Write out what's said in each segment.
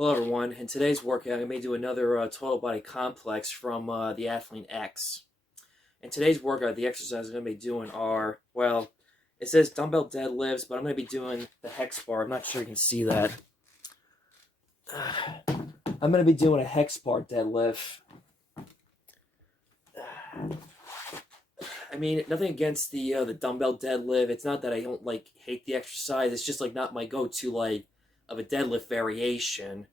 Hello everyone, in today's workout I'm going to be doing another total body complex from the Athlete X. In today's workout, the exercises I'm going to be doing are, well, it says dumbbell deadlifts, but I'm going to be doing the hex bar. I'm not sure you can see that. I'm going to be doing a hex bar deadlift. I mean, nothing against the dumbbell deadlift. It's not that I don't hate the exercise. It's just not my go-to of a deadlift variation.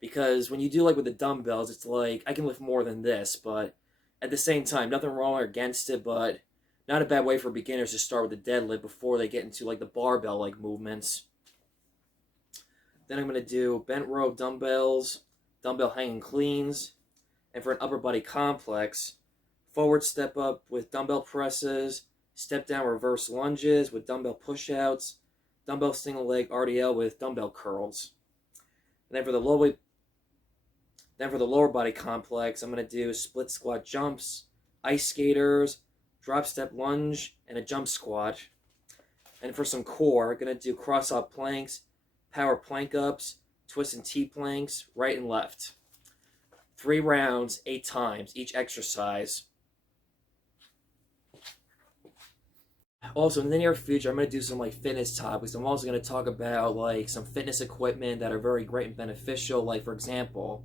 Because when you do with the dumbbells, it's I can lift more than this, but at the same time, nothing wrong or against it, but not a bad way for beginners to start with the deadlift before they get into the barbell movements. Then I'm going to do bent row dumbbells, dumbbell hanging cleans, and for an upper body complex, forward step up with dumbbell presses, step down reverse lunges with dumbbell push-outs, dumbbell single leg RDL with dumbbell curls. And then for the lower body complex, I'm going to do split squat jumps, ice skaters, drop step lunge, and a jump squat. And for some core, I'm going to do cross-up planks, power plank ups, twist and T planks, right and left. 3 rounds, 8 times, each exercise. Also, in the near future, I'm going to do some fitness topics. I'm also going to talk about some fitness equipment that are very great and beneficial. For example,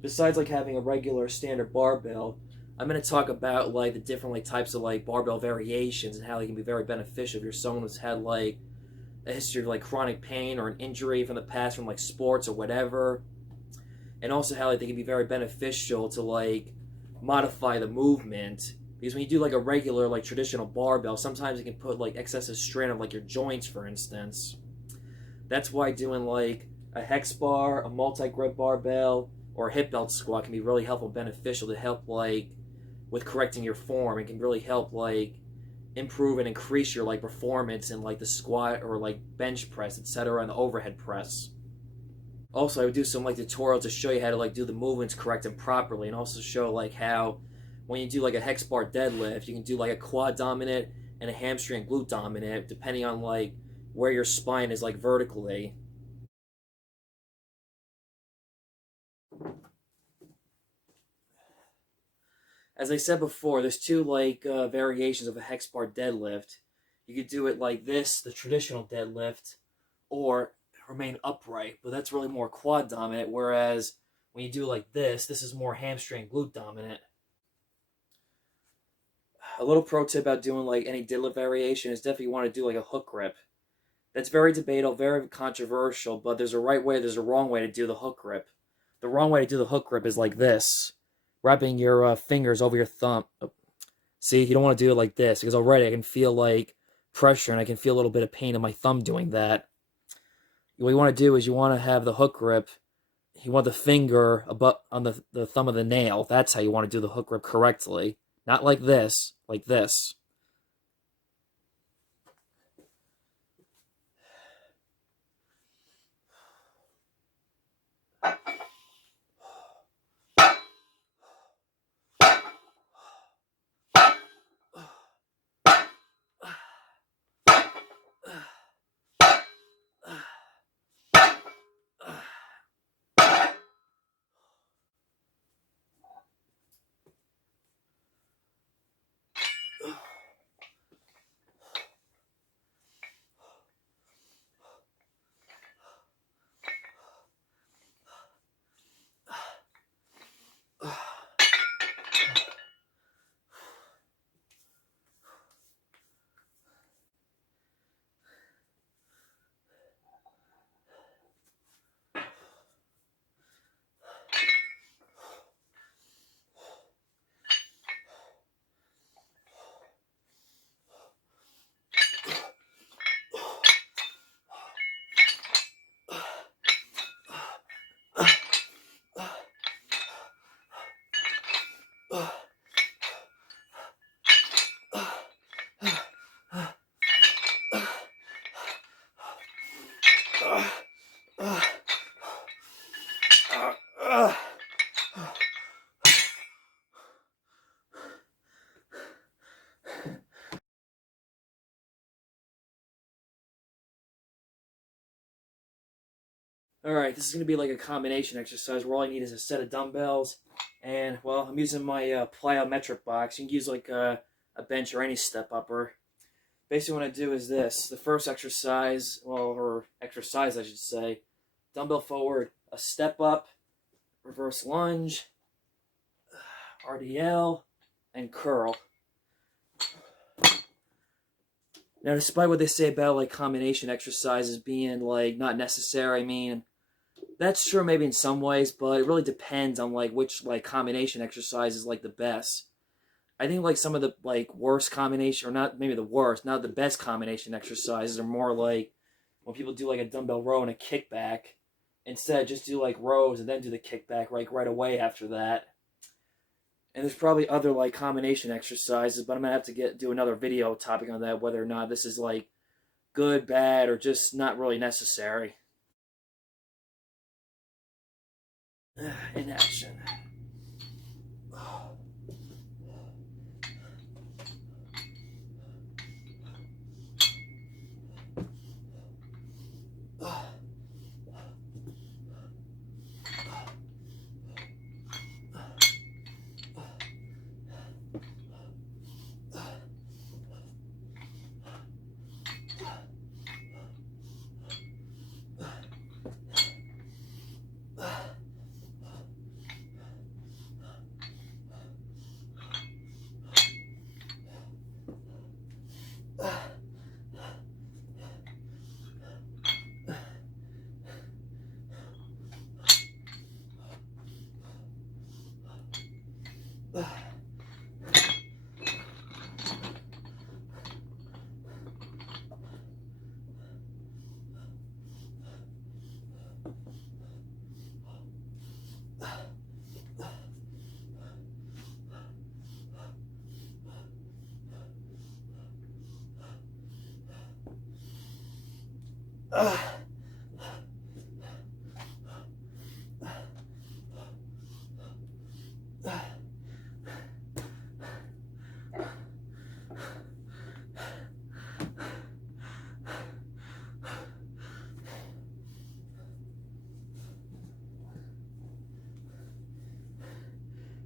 besides having a regular standard barbell, I'm going to talk about the different types of barbell variations and how they can be very beneficial if you're someone who's had a history of chronic pain or an injury from the past from sports or whatever, and also how they can be very beneficial to modify the movement. Because when you do a regular traditional barbell, sometimes it can put excessive strain on your joints, for instance. That's why doing a hex bar, a multi-grip barbell, or a hip belt squat can be really helpful and beneficial to help with correcting your form. It can really help improve and increase your performance in the squat or bench press, etc., and the overhead press. Also, I would do some tutorials to show you how to do the movements correct and properly, and also show how when you do a hex bar deadlift, you can do a quad dominant and a hamstring glute dominant depending on where your spine is vertically. As I said before, there's 2 variations of a hex bar deadlift. You could do it like this, the traditional deadlift, or remain upright, but that's really more quad dominant, whereas when you do this is more hamstring glute dominant. A little pro tip about doing any deadlift variation is definitely you want to do a hook grip. That's very debatable, very controversial, but there's a right way, there's a wrong way to do the hook grip. The wrong way to do the hook grip is like this, wrapping your fingers over your thumb. See, you don't want to do it like this, because already I can feel pressure and I can feel a little bit of pain in my thumb doing that. What you want to do is you want to have the hook grip, you want the finger above on the thumb of the nail. That's how you want to do the hook grip correctly. Not like this, like this. Alright, this is going to be like a combination exercise where all I need is a set of dumbbells. And, well, I'm using my plyometric box. You can use like a bench or any step upper. Basically what I do is this. The first exercise, or exercise I should say, dumbbell forward, a step up, reverse lunge, RDL, and curl. Now, despite what they say about like combination exercises being like not necessary, I mean, that's true maybe in some ways, but it really depends on like which like combination exercise is like the best. I think like some of the like worst combination, or not maybe the worst, not the best combination exercises are more like when people do like a dumbbell row and a kickback. Instead, just do like rows and then do the kickback like right away after that. And there's probably other like combination exercises, but I'm gonna have to do another video topic on that, whether or not this is like good, bad, or just not really necessary. In action.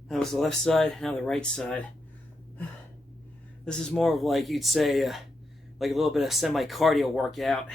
That was the left side, now the right side. This is more of like, you'd say, like a little bit of semi-cardio workout.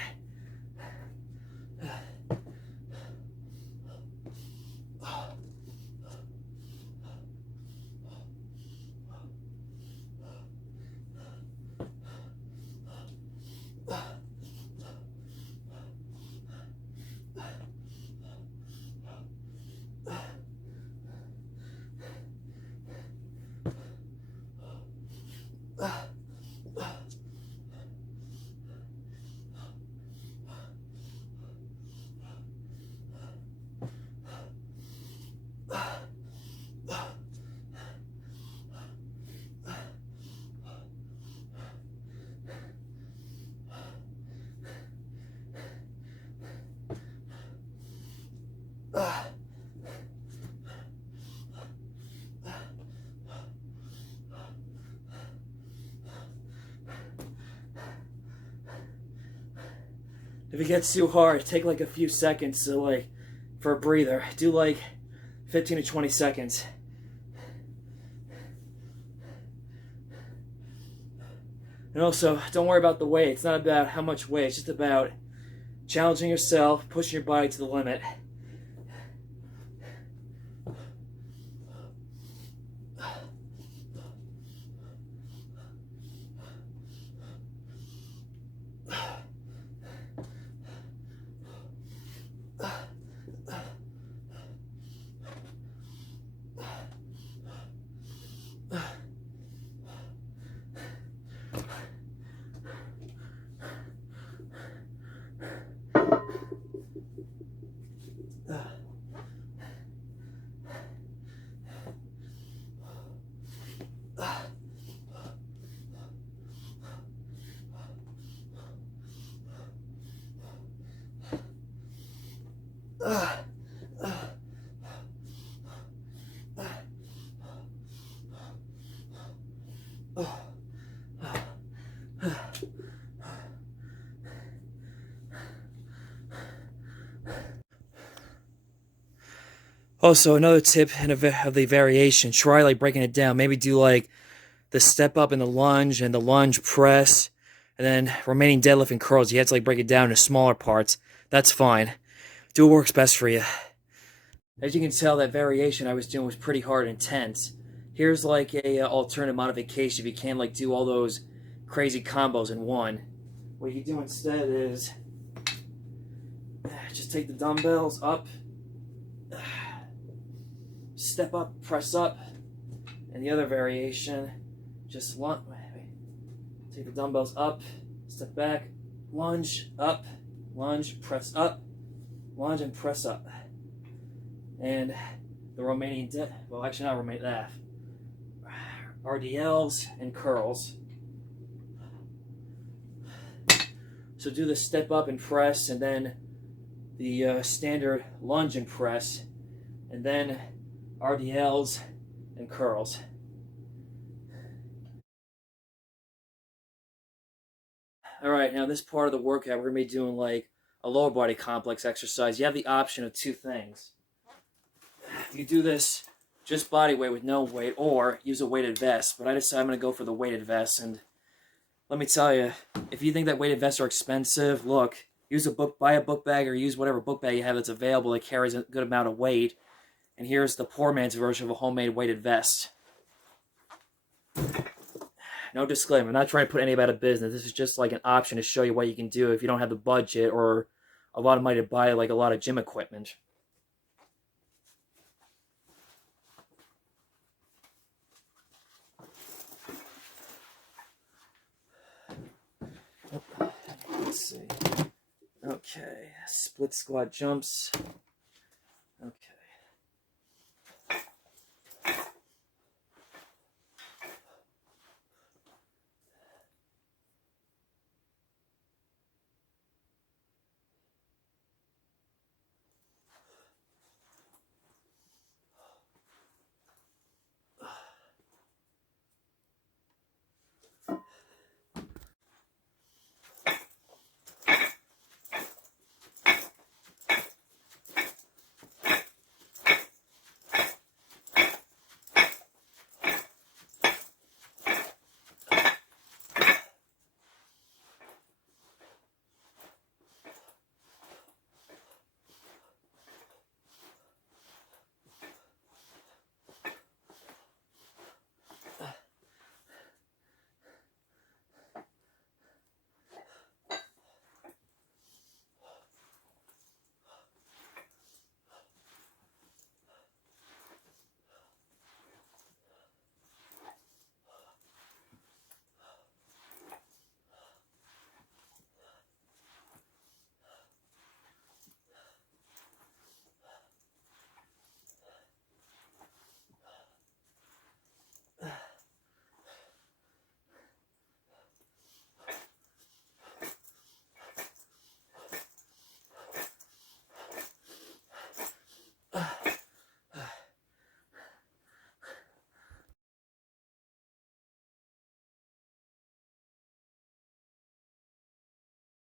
If it gets too hard, take like a few seconds to like for a breather. Do like 15 to 20 seconds. And also, don't worry about the weight. It's not about how much weight. It's just about challenging yourself, pushing your body to the limit. Also, another tip of the variation, try like breaking it down. Maybe do like the step up and the lunge press, and then remaining deadlift and curls. You have to like break it down into smaller parts. That's fine. Do what works best for you. As you can tell, that variation I was doing was pretty hard and intense. Here's like a alternate modification if you can't like do all those crazy combos in one. What you do instead is just take the dumbbells up, step up, press up, and the other variation, just take the dumbbells up, step back, lunge, up, lunge, press up, lunge, and press up. And the remaining, well, actually not remaining, RDLs and curls. So do the step up and press, and then the standard lunge and press, and then RDLs and curls. All right, now this part of the workout, we're gonna be doing like a lower body complex exercise. You have the option of two things. You do this just body weight with no weight, or use a weighted vest. But I decided I'm gonna go for the weighted vest, and let me tell you, if you think that weighted vests are expensive, look, buy a book bag or use whatever book bag you have that's available that carries a good amount of weight. And here's the poor man's version of a homemade weighted vest. No disclaimer, I'm not trying to put anybody out of business. This is just like an option to show you what you can do if you don't have the budget or a lot of money to buy like a lot of gym equipment. Let's see. Okay, split squat jumps.